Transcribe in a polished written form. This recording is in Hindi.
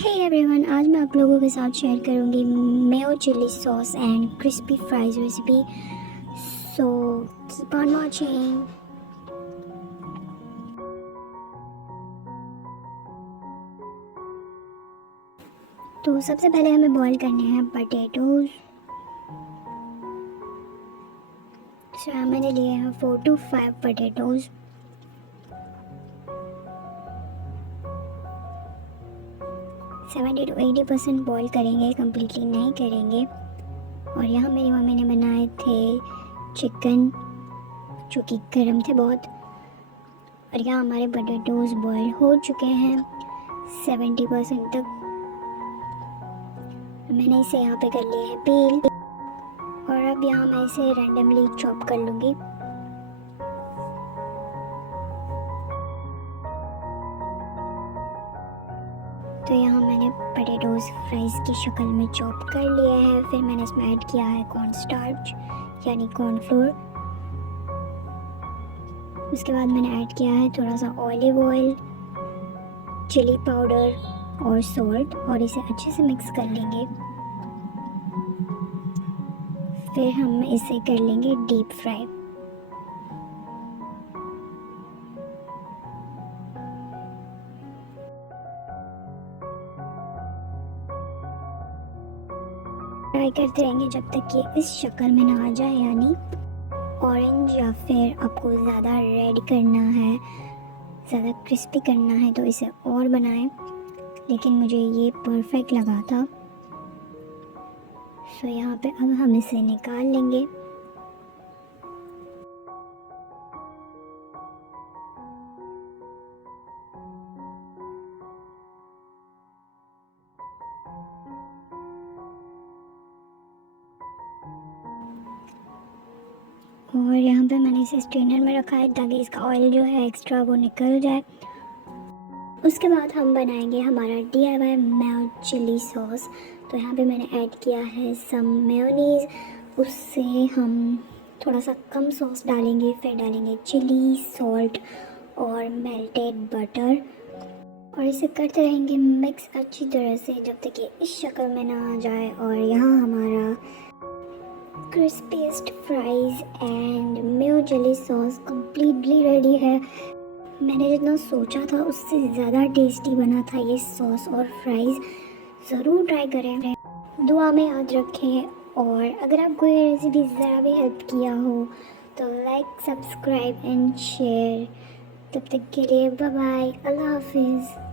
हे एवरीवन, आज मैं आप लोगों के साथ शेयर करूंगी mayo chilli sauce and crispy fries recipe. So keep on watching. तो सबसे पहले हमें बॉईल करने हैं पटेटोज। मैंने लिए हैं 4 to 5 potatoes. Seventy to 80% boil करेंगे, कम्प्लीटली नहीं करेंगे। और यहाँ मेरी मम्मी ने बनाए थे चिकन जो कि गर्म थे बहुत। और यहाँ हमारे पोटैटोज़ बॉईल हो चुके हैं 70% तक। मैंने इसे यहाँ पे कर लिया है पील। और अब यहाँ मैं इसे रैंडमली चॉप कर लूँगी। तो यहाँ मैंने पोटैटोज़ फ्राइज़ की शक्ल में चॉप कर लिया है। फिर मैंने इसमें ऐड किया है कॉर्न स्टार्च यानी कॉर्नफ्लोर। उसके बाद मैंने ऐड किया है थोड़ा सा ऑलिव ऑयल, चिली पाउडर और सॉल्ट, और इसे अच्छे से मिक्स कर लेंगे। फिर हम इसे कर लेंगे डीप फ्राई। फ्राई करते रहेंगे जब तक कि इस शक्ल में ना आ जाए, यानी ऑरेंज, या फिर आपको ज़्यादा रेड करना है, ज़्यादा क्रिस्पी करना है तो इसे और बनाएं। लेकिन मुझे ये परफेक्ट लगा था। सो यहाँ पे अब हम इसे निकाल लेंगे। और यहाँ पे मैंने इसे स्ट्रेनर में रखा है ताकि इसका ऑयल जो है एक्स्ट्रा वो निकल जाए। उसके बाद हम बनाएंगे हमारा DIY मेयो चिली सॉस। तो यहाँ पे मैंने ऐड किया है सम मेयोनीज़। उससे हम थोड़ा सा कम सॉस डालेंगे, फिर डालेंगे चिली, सॉल्ट और मेल्टेड बटर। और इसे करते रहेंगे मिक्स अच्छी तरह से जब तक कि इस शक्ल में ना आ जाए। और यहाँ हमारा crispiest fries and mayo chilli sauce completely ready है। मैंने जितना सोचा था उससे ज़्यादा टेस्टी बना था ये सॉस और फ्राइज़। ज़रूर ट्राई करें, दुआ में याद रखें। और अगर आपको ये रेसिपी ज़रा भी हेल्प किया हो तो लाइक, सब्सक्राइब एंड शेयर। तब तक के लिए बाय बाय, अल्लाह हाफिज़।